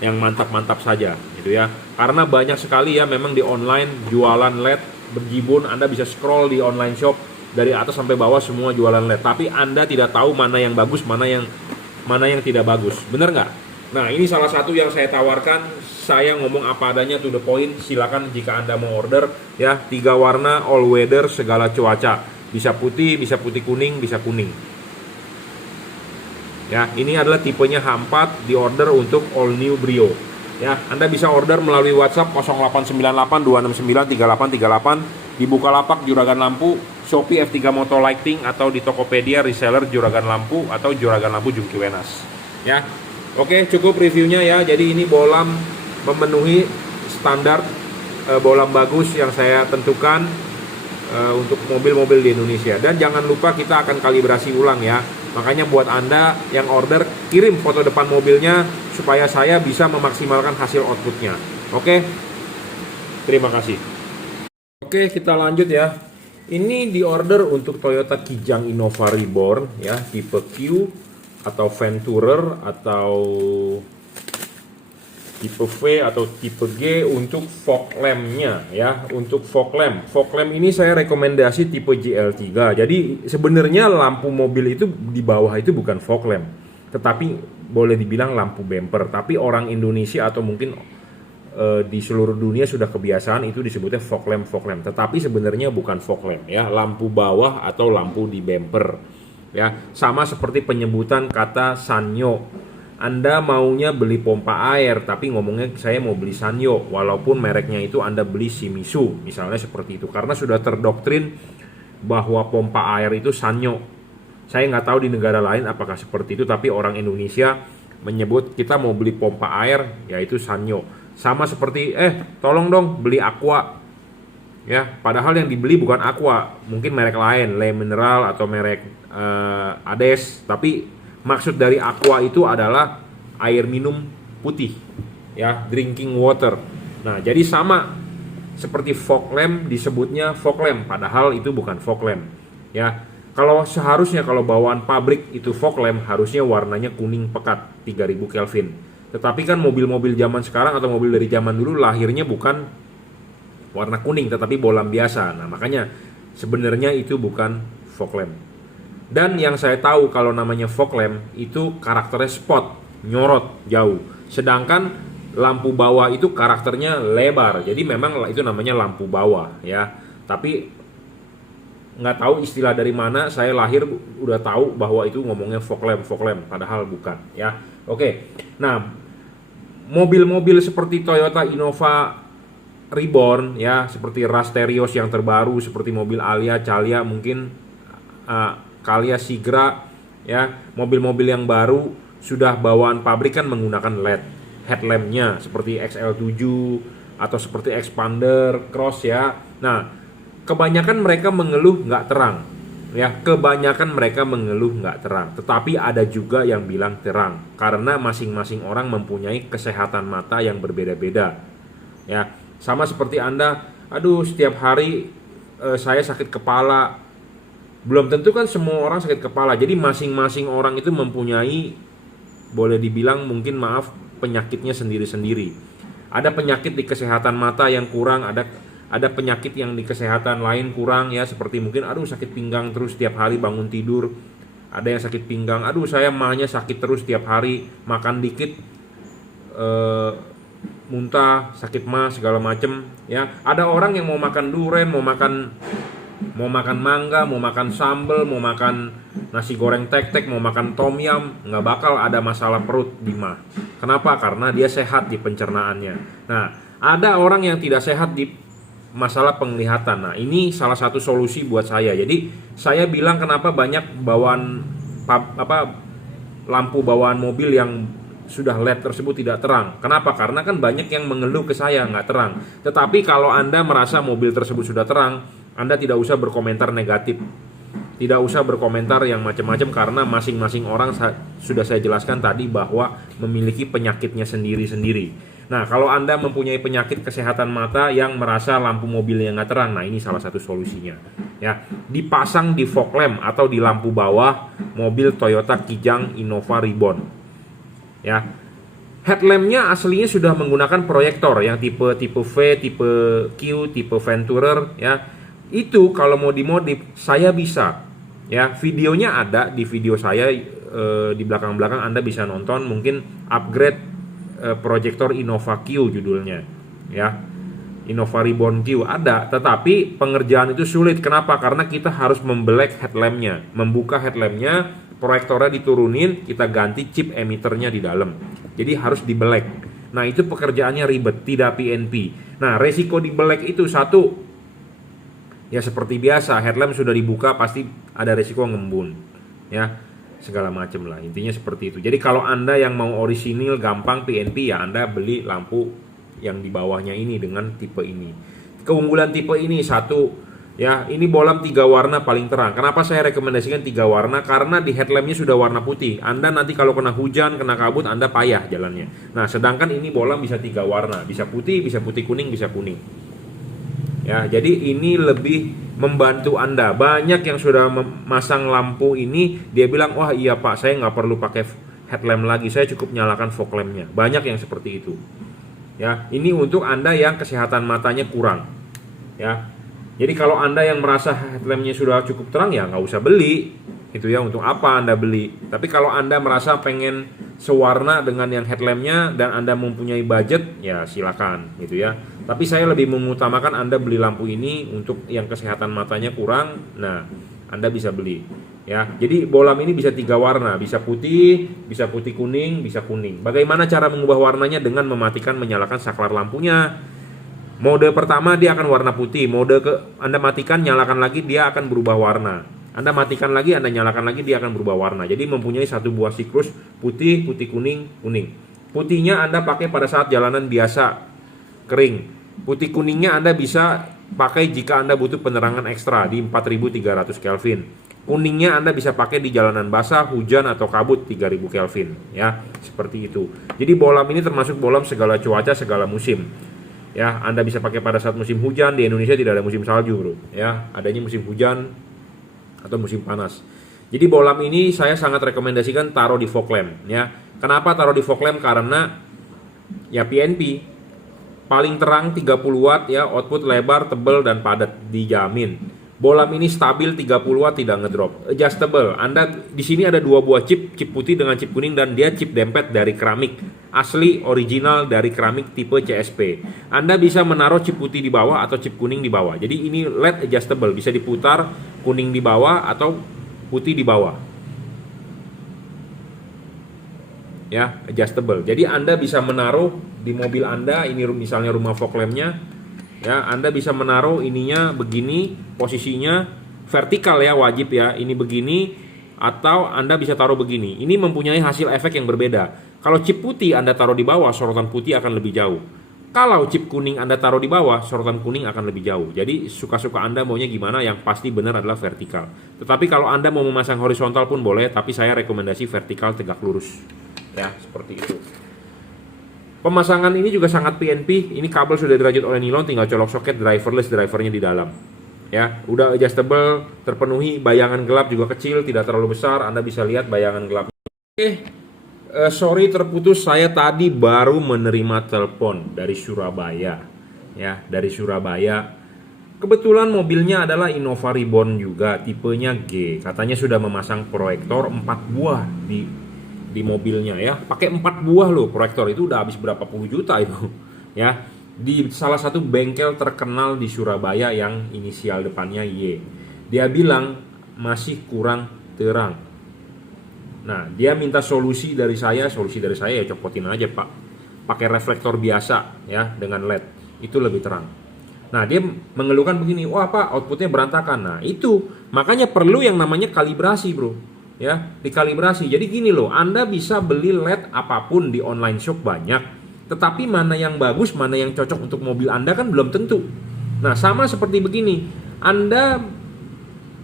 yang mantap-mantap saja gitu ya. Karena banyak sekali ya memang di online jualan LED berjibun. Anda bisa scroll di online shop dari atas sampai bawah semua jualan LED, tapi Anda tidak tahu mana yang bagus, mana yang tidak bagus. Bener nggak? Nah, ini salah satu yang saya tawarkan. Saya ngomong apa adanya, to the point. Silakan jika Anda mau order ya. 3 warna, all weather, segala cuaca. Bisa putih kuning, bisa kuning. Ya, ini adalah tipenya H4, di order untuk all new Brio. Ya, Anda bisa order melalui WhatsApp 0898 269 3838 di Bukalapak Juragan Lampu, Shopee F3 Moto Lighting, atau di Tokopedia reseller Juragan Lampu atau Juragan Lampu Jungki Wenas. Ya. Oke, cukup reviewnya ya. Jadi ini bolam memenuhi standar bolam bagus yang saya tentukan untuk mobil-mobil di Indonesia. Dan jangan lupa kita akan kalibrasi ulang ya. Makanya buat Anda yang order, kirim foto depan mobilnya supaya saya bisa memaksimalkan hasil outputnya. Oke, terima kasih. Oke, kita lanjut ya. Ini di order untuk Toyota Kijang Innova Reborn ya, tipe Q atau Venturer atau tipe V atau tipe G untuk fog lamp-nya ya. Untuk fog lamp ini saya rekomendasi tipe GL3. Jadi sebenarnya lampu mobil itu di bawah itu bukan fog lamp, tetapi boleh dibilang lampu bumper. Tapi orang Indonesia atau mungkin di seluruh dunia sudah kebiasaan itu disebutnya fog lamp. Tetapi sebenarnya bukan fog lamp ya, lampu bawah atau lampu di bumper. Ya, sama seperti penyebutan kata sanyo. Anda maunya beli pompa air, tapi ngomongnya saya mau beli Sanyo, walaupun mereknya itu Anda beli Shimizu, misalnya seperti itu. Karena sudah terdoktrin bahwa pompa air itu Sanyo. Saya nggak tahu di negara lain apakah seperti itu, tapi orang Indonesia menyebut kita mau beli pompa air, yaitu Sanyo. Sama seperti, tolong dong beli Aqua. Ya, padahal yang dibeli bukan Aqua, mungkin merek lain, Le Mineral atau merek Ades, tapi maksud dari Aqua itu adalah air minum putih, ya, drinking water. Nah, jadi sama seperti fog lamp disebutnya fog lamp, padahal itu bukan fog lamp. Ya, kalau seharusnya kalau bawaan pabrik itu fog lamp harusnya warnanya kuning pekat 3000 Kelvin. Tetapi kan mobil-mobil zaman sekarang atau mobil dari zaman dulu lahirnya bukan warna kuning, tetapi bolam biasa. Nah, makanya sebenarnya itu bukan fog lamp. Dan yang saya tahu kalau namanya fog lamp itu karakternya spot, nyorot jauh. Sedangkan lampu bawah itu karakternya lebar. Jadi memang itu namanya lampu bawah ya. Tapi nggak tahu istilah dari mana, saya lahir udah tahu bahwa itu ngomongnya fog lamp, padahal bukan ya. Oke. Nah, mobil-mobil seperti Toyota Innova Reborn ya, seperti Rush Terios yang terbaru, seperti mobil Alia, Calia, mungkin Calia Sigra ya, mobil-mobil yang baru sudah bawaan pabrik kan menggunakan LED headlampnya seperti XL7 atau seperti Expander Cross ya. Nah, kebanyakan mereka mengeluh nggak terang ya, tetapi ada juga yang bilang terang karena masing-masing orang mempunyai kesehatan mata yang berbeda-beda ya. Sama seperti Anda, aduh setiap hari saya sakit kepala. Belum tentu kan semua orang sakit kepala. Jadi masing-masing orang itu mempunyai, boleh dibilang mungkin penyakitnya sendiri-sendiri. Ada penyakit di kesehatan mata yang kurang, ada penyakit yang di kesehatan lain kurang ya, seperti mungkin aduh sakit pinggang terus tiap hari bangun tidur. Ada yang sakit pinggang, aduh saya mahnya sakit terus tiap hari, makan dikit muntah, sakit mah segala macem ya. Ada orang yang mau makan durian, mau makan mangga, mau makan sambal, mau makan nasi goreng tek-tek, mau makan tom yum, nggak bakal ada masalah perut di mah. Kenapa? Karena dia sehat di pencernaannya. Nah, ada orang yang tidak sehat di masalah penglihatan. Nah, ini salah satu solusi buat saya. Jadi saya bilang kenapa banyak bawaan lampu bawaan mobil yang sudah LED tersebut tidak terang. Kenapa? Karena kan banyak yang mengeluh ke saya nggak terang. Tetapi kalau Anda merasa mobil tersebut sudah terang, Anda tidak usah berkomentar negatif, tidak usah berkomentar yang macam-macam, karena masing-masing orang sudah saya jelaskan tadi bahwa memiliki penyakitnya sendiri-sendiri. Nah, kalau Anda mempunyai penyakit kesehatan mata yang merasa lampu mobilnya nggak terang, nah ini salah satu solusinya. Ya, dipasang di fog lamp atau di lampu bawah mobil Toyota Kijang Innova Reborn. Ya, Headlampnya aslinya sudah menggunakan proyektor yang tipe V, tipe Q, tipe Venturer ya. Itu kalau mau dimodif saya bisa ya. Videonya ada di video saya di belakang-belakang Anda bisa nonton, mungkin upgrade proyektor Innova Q judulnya ya. Innova Reborn Q ada, tetapi pengerjaan itu sulit. Kenapa? Karena kita harus membelek headlampnya, membuka headlampnya, proyektornya diturunin, kita ganti chip emitternya di dalam. Jadi harus dibelek. Nah itu pekerjaannya ribet, tidak PNP. Nah resiko dibelek itu satu, ya seperti biasa, headlamp sudah dibuka pasti ada resiko ngembun, ya segala macam lah. Intinya seperti itu. Jadi kalau Anda yang mau orisinil gampang PNP ya Anda beli lampu yang di bawahnya ini dengan tipe ini. Keunggulan tipe ini satu, ya ini bolam 3 warna paling terang. Kenapa saya rekomendasikan 3 warna? Karena di headlampnya sudah warna putih. Anda nanti kalau kena hujan, kena kabut, Anda payah jalannya. Nah sedangkan ini bolam bisa 3 warna, bisa putih kuning, bisa kuning. Ya jadi ini lebih membantu Anda. Banyak yang sudah memasang lampu ini, dia bilang wah iya pak, saya nggak perlu pakai headlamp lagi, saya cukup nyalakan fog lampnya. Banyak yang seperti itu. Ya, ini untuk Anda yang kesehatan matanya kurang. Ya, jadi kalau Anda yang merasa headlampnya sudah cukup terang ya nggak usah beli. Itu ya untuk apa Anda beli. Tapi kalau Anda merasa pengen sewarna dengan yang headlampnya dan Anda mempunyai budget, ya silakan gitu ya. Tapi saya lebih mengutamakan Anda beli lampu ini untuk yang kesehatan matanya kurang. Nah, Anda bisa beli. Ya, jadi bolam ini bisa 3 warna, bisa putih kuning, bisa kuning. Bagaimana cara mengubah warnanya? Dengan mematikan menyalakan saklar lampunya. Mode pertama dia akan warna putih, Anda matikan, nyalakan lagi dia akan berubah warna. Anda matikan lagi, Anda nyalakan lagi dia akan berubah warna. Jadi mempunyai satu buah siklus putih, kuning. Putihnya Anda pakai pada saat jalanan biasa kering. Putih kuningnya Anda bisa pakai jika Anda butuh penerangan ekstra di 4300 Kelvin. Kuningnya Anda bisa pakai di jalanan basah, hujan atau kabut 3000 Kelvin ya, seperti itu. Jadi bolam ini termasuk bolam segala cuaca, segala musim. Ya, Anda bisa pakai pada saat musim hujan. Di Indonesia tidak ada musim salju, Bro. Ya, adanya musim hujan atau musim panas. Jadi bolam ini saya sangat rekomendasikan taruh di fog lamp ya. Kenapa taruh di fog lamp? Karena ya PNP paling terang 30 watt ya, output lebar, tebal dan padat dijamin. Bolam ini stabil 30 watt, tidak ngedrop. Adjustable. Anda di sini ada 2 buah chip putih dengan chip kuning dan dia chip dempet dari keramik. Asli original dari keramik tipe CSP. Anda bisa menaruh chip putih di bawah atau chip kuning di bawah. Jadi ini LED adjustable, bisa diputar kuning di bawah atau putih di bawah. Ya, adjustable. Jadi Anda bisa menaruh di mobil Anda, ini misalnya rumah fog lampnya. Ya, Anda bisa menaruh ininya begini, posisinya vertikal ya, wajib ya. Ini begini, atau Anda bisa taruh begini. Ini mempunyai hasil efek yang berbeda. Kalau chip putih Anda taruh di bawah, sorotan putih akan lebih jauh. Kalau chip kuning Anda taruh di bawah, sorotan kuning akan lebih jauh. Jadi suka-suka Anda maunya gimana, yang pasti benar adalah vertikal. Tetapi kalau Anda mau memasang horizontal pun boleh, tapi saya rekomendasi vertikal tegak lurus. Ya, seperti itu. Pemasangan ini juga sangat PNP. Ini kabel sudah dirajut oleh nilon, tinggal colok soket, driverless, drivernya di dalam. Ya, udah adjustable, terpenuhi. Bayangan gelap juga kecil, tidak terlalu besar. Anda bisa lihat bayangan gelapnya. Oke, sorry terputus. Saya tadi baru menerima telepon dari Surabaya. Ya, dari Surabaya. Kebetulan mobilnya adalah Innova Reborn juga, tipenya G. Katanya sudah memasang proyektor 4 buah di mobilnya ya, pakai 4 buah loh proyektor. Itu udah habis berapa puluh juta itu ya, di salah satu bengkel terkenal di Surabaya yang inisial depannya Y. Dia bilang masih kurang terang. Nah dia minta solusi dari saya ya copotin aja pak, pakai reflektor biasa ya dengan LED, itu lebih terang. Nah dia mengeluhkan begini, wah pak outputnya berantakan. Nah itu makanya perlu yang namanya kalibrasi bro. Ya, dikalibrasi. Jadi gini loh, Anda bisa beli LED apapun di online shop banyak, tetapi mana yang bagus, mana yang cocok untuk mobil Anda kan belum tentu. Nah, sama seperti begini. Anda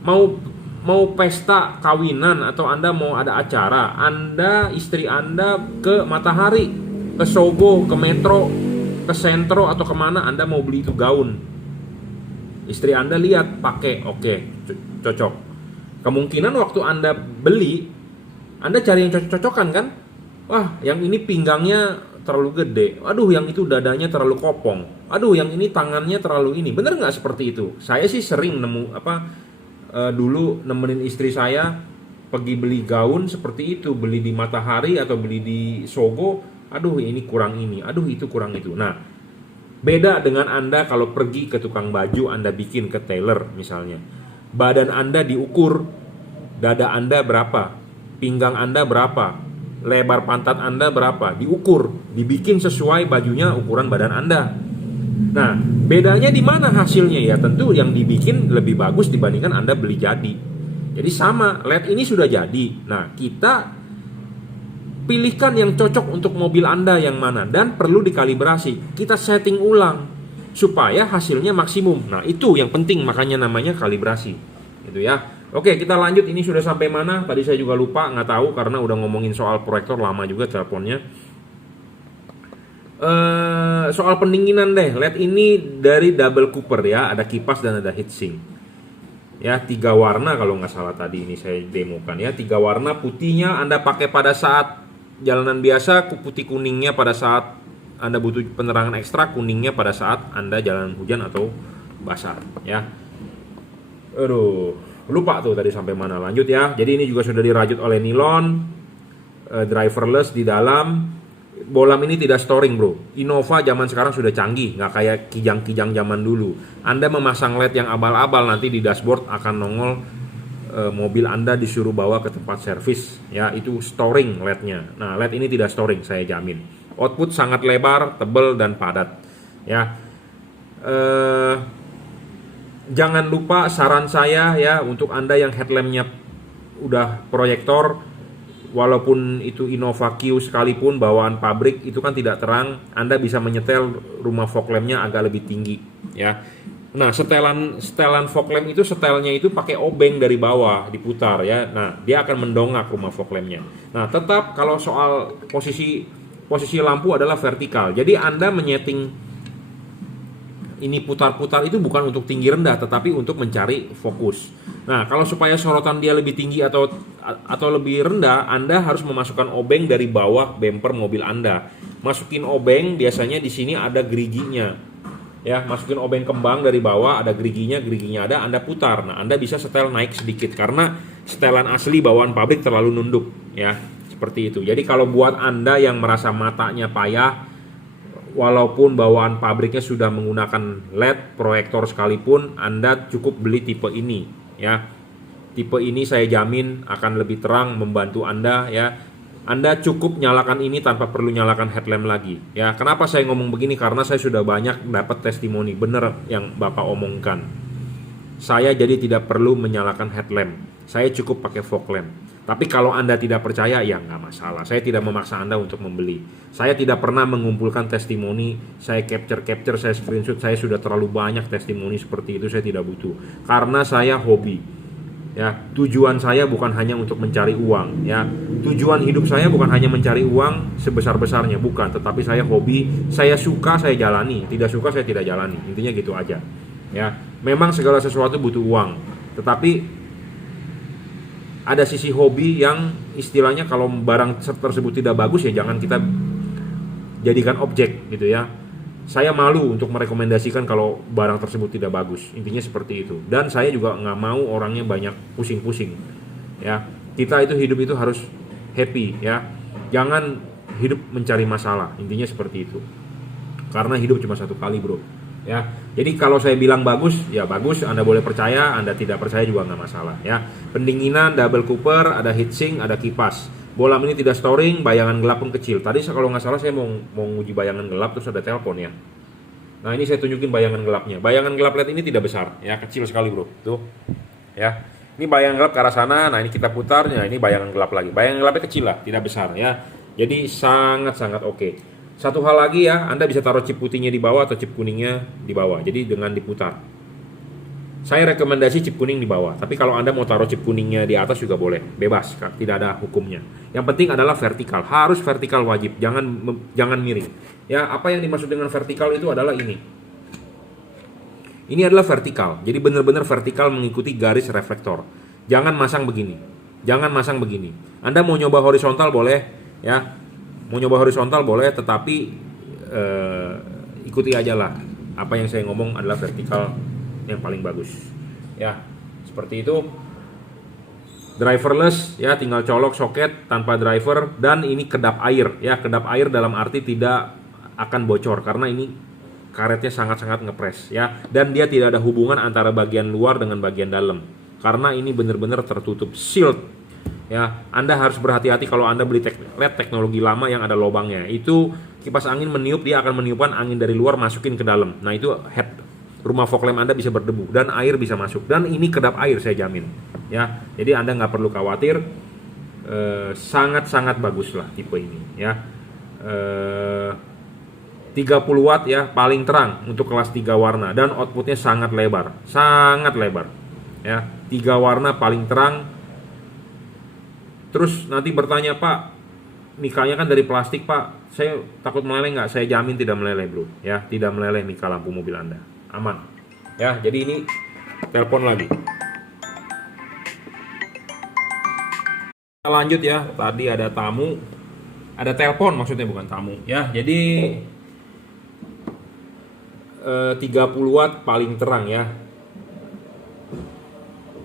mau pesta kawinan atau Anda mau ada acara, Anda istri Anda ke Matahari, ke Sogo, ke Metro, ke Sentro atau kemana Anda mau beli itu gaun. Istri Anda lihat, pakai, oke, cocok. Kemungkinan waktu Anda beli, Anda cari yang cocok-cocokan kan? Wah, yang ini pinggangnya terlalu gede. Aduh, yang itu dadanya terlalu kopong. Aduh, yang ini tangannya terlalu ini. Bener nggak seperti itu? Saya sih sering nemu dulu nemenin istri saya pergi beli gaun seperti itu, beli di Matahari atau beli di Sogo. Aduh, ini kurang ini. Aduh, itu kurang itu. Nah, beda dengan Anda kalau pergi ke tukang baju, Anda bikin ke tailor misalnya. Badan Anda diukur, dada Anda berapa, pinggang Anda berapa, lebar pantat Anda berapa, diukur, dibikin sesuai bajunya ukuran badan Anda. Nah, bedanya di mana hasilnya ya? Tentu yang dibikin lebih bagus dibandingkan Anda beli jadi. Jadi sama, LED ini sudah jadi. Nah, kita pilihkan yang cocok untuk mobil Anda yang mana dan perlu dikalibrasi. Kita setting ulang supaya hasilnya maksimum. Nah, itu yang penting, makanya namanya kalibrasi. Gitu ya. Oke, kita lanjut. Ini sudah sampai mana? Tadi saya juga lupa, nggak tahu karena udah ngomongin soal proyektor lama juga teleponnya. Soal pendinginan deh. LED ini dari double cooper ya, ada kipas dan ada heatsink. Ya, 3 warna kalau nggak salah tadi ini saya demokan ya. 3 warna, putihnya Anda pakai pada saat jalanan biasa, putih kuningnya pada saat Anda butuh penerangan ekstra, kuningnya pada saat Anda jalan hujan atau basah ya. Aduh, lupa tuh tadi sampai mana. Lanjut ya. Jadi ini juga sudah dirajut oleh nilon, driverless di dalam. Bolam ini tidak storing bro. Innova zaman sekarang sudah canggih, nggak kayak kijang-kijang zaman dulu. Anda memasang LED yang abal-abal, nanti di dashboard akan nongol mobil Anda disuruh bawa ke tempat servis ya, itu storing LED-nya. Nah, LED ini tidak storing, saya jamin. Output sangat lebar, tebal dan padat ya. Jangan lupa saran saya ya, untuk Anda yang headlampnya udah proyektor, walaupun itu Innova Q sekalipun bawaan pabrik, itu kan tidak terang. Anda bisa menyetel rumah fog lampnya agak lebih tinggi ya. Nah, setelan fog lamp itu, setelnya itu pakai obeng dari bawah diputar ya. Nah, dia akan mendongak rumah fog lampnya. Nah, tetap kalau soal posisi lampu adalah vertikal. Jadi Anda menyeting ini putar-putar itu bukan untuk tinggi rendah, tetapi untuk mencari fokus. Nah, kalau supaya sorotan dia lebih tinggi atau lebih rendah, Anda harus memasukkan obeng dari bawah bumper mobil Anda. Masukin obeng, biasanya di sini ada geriginya. Ya, masukin obeng kembang dari bawah, ada geriginya ada, Anda putar. Nah, Anda bisa setel naik sedikit karena setelan asli bawaan pabrik terlalu nunduk, ya. Seperti itu. Jadi kalau buat Anda yang merasa matanya payah, walaupun bawaan pabriknya sudah menggunakan LED proyektor sekalipun, Anda cukup beli tipe ini, ya. Tipe ini saya jamin akan lebih terang, membantu Anda ya. Anda cukup nyalakan ini tanpa perlu nyalakan headlamp lagi ya. Kenapa saya ngomong begini? Karena saya sudah banyak dapat testimoni bener yang Bapak omongkan. Saya jadi tidak perlu menyalakan headlamp, saya cukup pakai fog lamp. Tapi kalau Anda tidak percaya ya nggak masalah. Saya tidak memaksa Anda untuk membeli. Saya tidak pernah mengumpulkan testimoni, saya capture, saya screenshot. Saya sudah terlalu banyak testimoni seperti itu, saya tidak butuh. Karena saya hobi. Ya, tujuan saya bukan hanya untuk mencari uang ya. Tujuan hidup saya bukan hanya mencari uang sebesar-besarnya, bukan, tetapi saya hobi, saya suka saya jalani, tidak suka saya tidak jalani. Intinya gitu aja. Ya, memang segala sesuatu butuh uang, tetapi ada sisi hobi yang istilahnya kalau barang tersebut tidak bagus ya jangan kita jadikan objek gitu ya. Saya malu untuk merekomendasikan kalau barang tersebut tidak bagus. Intinya seperti itu. Dan saya juga nggak mau orangnya banyak pusing-pusing. Ya, kita itu hidup itu harus happy ya. Jangan hidup mencari masalah. Intinya seperti itu. Karena hidup cuma satu kali bro. Ya, jadi kalau saya bilang bagus, ya bagus. Anda boleh percaya, Anda tidak percaya juga nggak masalah. Ya, pendinginan, double cooper, ada heatsink, ada kipas. Bolam ini tidak storing, bayangan gelap pun kecil. Tadi kalau nggak salah saya mau nguji bayangan gelap terus ada telepon ya. Nah ini saya tunjukin bayangan gelapnya. Bayangan gelap LED ini tidak besar, ya kecil sekali bro. Tuh, ya. Ini bayangan gelap ke arah sana. Nah ini kita putar, ya ini bayangan gelap lagi. Bayangan gelapnya kecil lah, tidak besar ya. Jadi sangat oke. Satu hal lagi ya, Anda bisa taruh chip putihnya di bawah atau chip kuningnya di bawah. Jadi dengan diputar. Saya rekomendasi chip kuning di bawah, tapi kalau Anda mau taruh chip kuningnya di atas juga boleh, bebas, tidak ada hukumnya. Yang penting adalah vertikal, harus vertikal wajib, jangan miring. Ya, apa yang dimaksud dengan vertikal itu adalah ini. Ini adalah vertikal, jadi benar-benar vertikal mengikuti garis reflektor. Jangan masang begini, jangan masang begini. Anda mau nyoba horizontal boleh, ya. Mau nyoba horizontal boleh, tetapi ikuti aja lah. Apa yang saya ngomong adalah vertikal yang paling bagus. Ya, seperti itu. Driverless ya, tinggal colok soket tanpa driver, dan ini kedap air ya. Kedap air dalam arti tidak akan bocor karena ini karetnya sangat-sangat ngepres ya, dan dia tidak ada hubungan antara bagian luar dengan bagian dalam karena ini benar-benar tertutup, sealed ya. Anda harus berhati-hati kalau Anda beli LED teknologi lama yang ada lubangnya. Itu kipas angin meniup, dia akan meniupkan angin dari luar masukin ke dalam. Nah itu head rumah fog lamp Anda bisa berdebu dan air bisa masuk, dan ini kedap air saya jamin ya. Jadi Anda nggak perlu khawatir, sangat-sangat bagus lah tipe ini ya. 30 watt ya, paling terang untuk kelas 3 warna, dan outputnya sangat lebar ya. 3 warna paling terang. Terus nanti bertanya, Pak, mikanya kan dari plastik, Pak, saya takut meleleh nggak? Saya jamin tidak meleleh bro ya, tidak meleleh mika lampu mobil Anda, aman ya. Jadi ini telepon lagi, kita lanjut ya. Tadi ada tamu, ada telepon maksudnya, bukan tamu ya. Jadi 30 watt paling terang ya.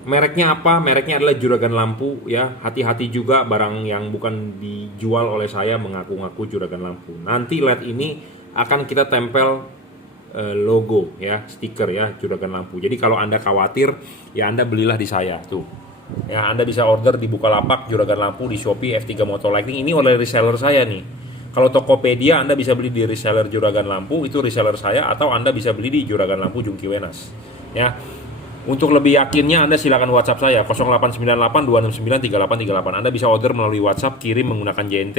Mereknya apa? Mereknya adalah Juragan Lampu ya. Hati-hati juga barang yang bukan dijual oleh saya mengaku-ngaku Juragan Lampu. Nanti LED ini akan kita tempel logo ya, stiker ya, Juragan Lampu. Jadi kalau Anda khawatir ya, Anda belilah di saya tuh. Ya, Anda bisa order di Bukalapak Juragan Lampu, di Shopee F3 Motor Lighting. Ini oleh reseller saya nih. Kalau Tokopedia Anda bisa beli di reseller Juragan Lampu, itu reseller saya, atau Anda bisa beli di Juragan Lampu Jungki Wenas. Ya. Untuk lebih yakinnya Anda silakan WhatsApp saya 0898 269 3838. Anda bisa order melalui WhatsApp, kirim menggunakan JNT.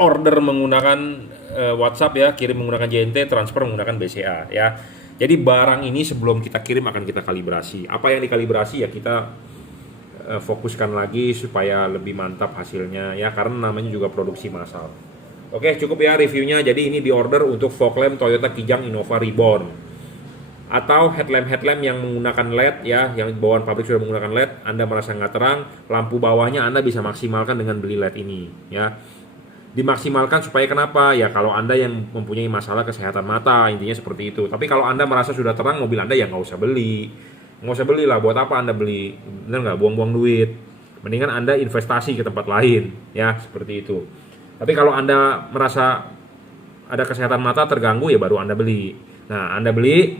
Order menggunakan WhatsApp ya, kirim menggunakan JNT, transfer menggunakan BCA ya. Jadi barang ini sebelum kita kirim akan kita kalibrasi. Apa yang dikalibrasi ya kita fokuskan lagi supaya lebih mantap hasilnya ya, karena namanya juga produksi massal. Oke, cukup ya reviewnya. Jadi ini di order untuk fog lamp Toyota Kijang Innova Reborn, atau headlamp yang menggunakan LED ya, yang bawaan pabrik sudah menggunakan LED. Anda merasa nggak terang, lampu bawahnya Anda bisa maksimalkan dengan beli LED ini ya. Dimaksimalkan supaya kenapa ya, kalau Anda yang mempunyai masalah kesehatan mata, intinya seperti itu. Tapi kalau Anda merasa sudah terang mobil Anda, ya nggak usah beli lah. Buat apa Anda beli? Bener nggak? Buang-buang duit. Mendingan Anda investasi ke tempat lain ya, seperti itu. Tapi kalau Anda merasa ada kesehatan mata terganggu, ya baru Anda beli. Nah, Anda beli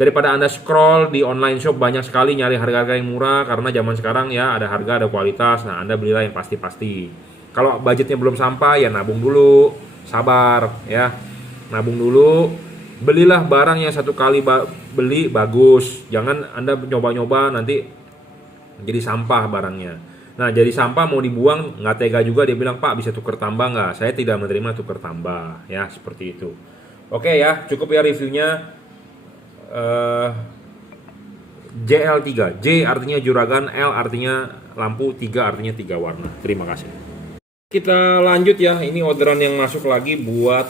daripada Anda scroll di online shop banyak sekali nyari harga-harga yang murah, karena zaman sekarang ya ada harga, ada kualitas. Nah, Anda belilah yang pasti-pasti. Kalau budgetnya belum sampai, ya nabung dulu, sabar ya. Nabung dulu, belilah barang yang satu kali beli bagus. Jangan Anda nyoba-nyoba nanti jadi sampah barangnya. Nah, jadi sampah mau dibuang, nggak tega juga dia bilang, Pak bisa tuker tambah nggak? Saya tidak menerima tuker tambah ya, seperti itu. Oke ya, cukup ya reviewnya. JL3, J artinya juragan, L artinya lampu, 3 artinya 3 warna. Terima kasih. Kita lanjut ya, ini orderan yang masuk lagi buat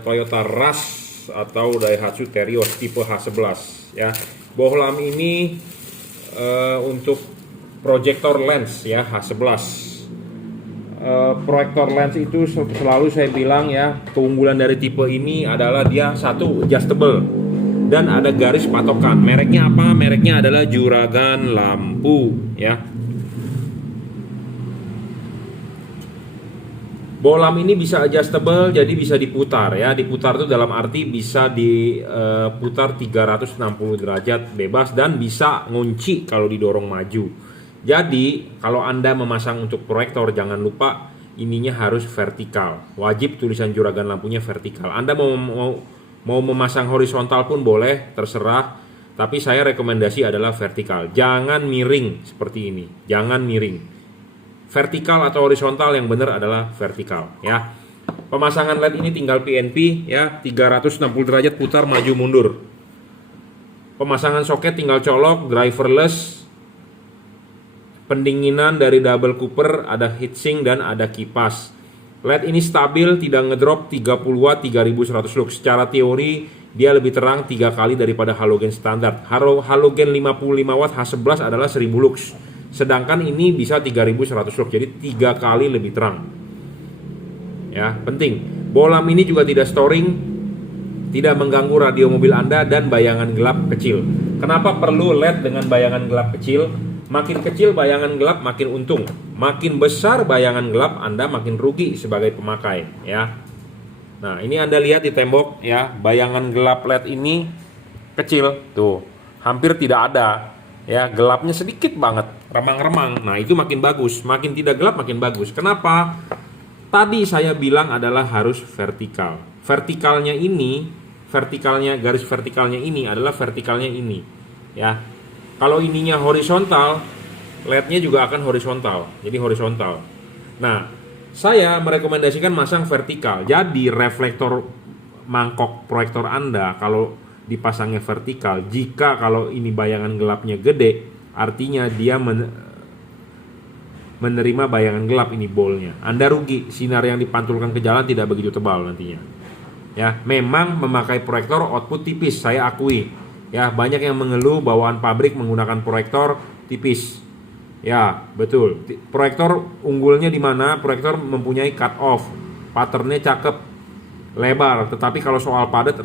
Toyota Rush atau Daihatsu Terios tipe H11 ya. Bohlam ini untuk proyektor lens ya, H11. Proyektor lens itu selalu saya bilang ya, keunggulan dari tipe ini adalah dia satu adjustable dan ada garis patokan. Mereknya apa? Mereknya adalah Juragan Lampu ya. Bohlam ini bisa adjustable, jadi bisa diputar ya. Diputar itu dalam arti bisa diputar 360 derajat bebas, dan bisa ngunci kalau didorong maju. Jadi kalau Anda memasang untuk proyektor, jangan lupa ininya harus vertikal. Wajib tulisan Juragan Lampunya vertikal. Anda mau memasang horizontal pun boleh, terserah. Tapi saya rekomendasi adalah vertikal. Jangan miring seperti ini. Jangan miring. Vertikal atau horizontal, yang benar adalah vertikal ya. Pemasangan LED ini tinggal PNP ya, 360 derajat putar maju mundur. Pemasangan soket tinggal colok, driverless. Pendinginan dari double cooper, ada heatsink dan ada kipas. LED ini stabil, tidak ngedrop, 30 watt 3100 lux. Secara teori dia lebih terang 3 kali daripada halogen standar. Halogen 55 watt H11 adalah 1000 lux. Sedangkan ini bisa 3100 lux, jadi 3 kali lebih terang. Ya, penting. Bola mini juga tidak storing, tidak mengganggu radio mobil Anda dan bayangan gelap kecil. Kenapa perlu LED dengan bayangan gelap kecil? Makin kecil bayangan gelap makin untung. Makin besar bayangan gelap Anda makin rugi sebagai pemakai, ya. Nah, ini Anda lihat di tembok ya, bayangan gelap LED ini kecil tuh, hampir tidak ada. Ya, gelapnya sedikit banget, remang-remang. Nah, itu makin bagus. Makin tidak gelap makin bagus. Kenapa? Tadi saya bilang adalah harus vertikal. Garis vertikalnya ini adalah vertikalnya ini. Ya, kalau ininya horizontal, LED-nya juga akan horizontal. Jadi horizontal. Nah, saya merekomendasikan masang vertikal. Jadi reflektor mangkok proyektor Anda kalau dipasangnya vertikal, jika kalau ini bayangan gelapnya gede, artinya dia menerima bayangan gelap ini bolnya. Anda rugi, sinar yang dipantulkan ke jalan tidak begitu tebal nantinya. Ya, memang memakai proyektor output tipis, saya akui. Ya, banyak yang mengeluh bawaan pabrik menggunakan proyektor tipis. Ya, betul. Proyektor unggulnya di mana? Proyektor mempunyai cut off, patternnya cakep, lebar. Tetapi kalau soal padat,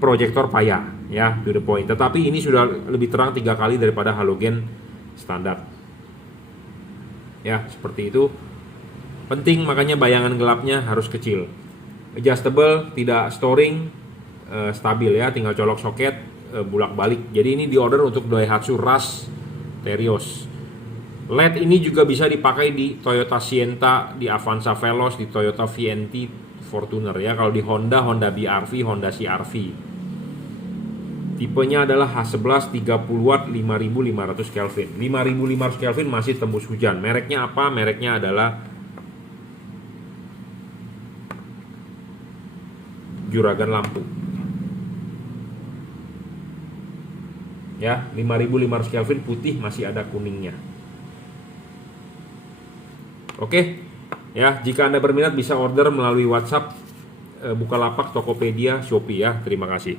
proyektor payah. Ya, to the point. Tetapi ini sudah lebih terang 3 kali daripada halogen standar. Ya, seperti itu. Penting, makanya bayangan gelapnya harus kecil. Adjustable, tidak storing, stabil ya, tinggal colok soket, bulak balik. Jadi ini diorder untuk Daihatsu Rush Terios. LED ini juga bisa dipakai di Toyota Sienta, di Avanza Veloz, di Toyota VNT Fortuner ya. Kalau di Honda BRV, Honda CR-V. Tipenya adalah H11 30 watt 5500 Kelvin. 5500 Kelvin masih tembus hujan. Mereknya apa? Mereknya adalah Juragan lampu. Ya, 5500 Kelvin putih, masih ada kuningnya. Oke. Ya, jika Anda berminat bisa order melalui WhatsApp, Bukalapak, Tokopedia, Shopee ya. Terima kasih.